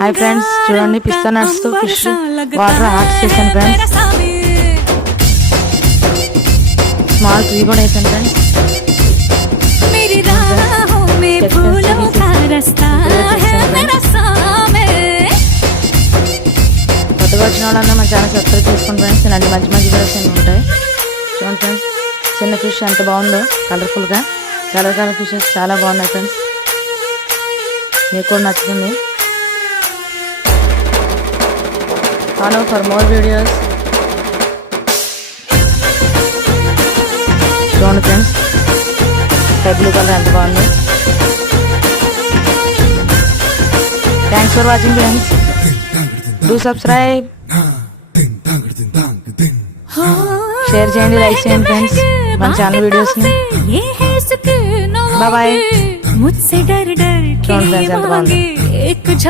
Hi friends, చూడండి పిస్తా నట్స్ తో fish water arts చేశాను ఫ్రెండ్స్. స్మాల్ ట్రీ కూడా వేసాను ఫ్రెండ్స్. కొత్తగా వచ్చిన వాళ్ళన్నా మన ఛానల్ సబ్స్క్రైబ్ చేసుకోండి ఫ్రెండ్స్. ఇలాంటి మంచి మంచి వీడియోస్ అన్నీ ఉంటాయి. చూడండి ఫ్రెండ్స్, చిన్న ఫిష్ ఎంత బాగుందో, కలర్ఫుల్గా కలర్ ఫిషెస్ చాలా బాగున్నాయి ఫ్రెండ్స్. మీకు కూడా నచ్చుతుంది. Follow for more videos. చూడండి ఫ్రెండ్స్, స్కై బ్లూ కలర్ ఎంత బాగుంది. Thanks for watching friends. Do subscribe, share చేయండి, లైక్ చేయండి ఫ్రెండ్స్ మన ఛానల్ వీడియోస్ని. బాయ్. చూడండి ఫ్రెండ్స్ ఎంత బాగుంది.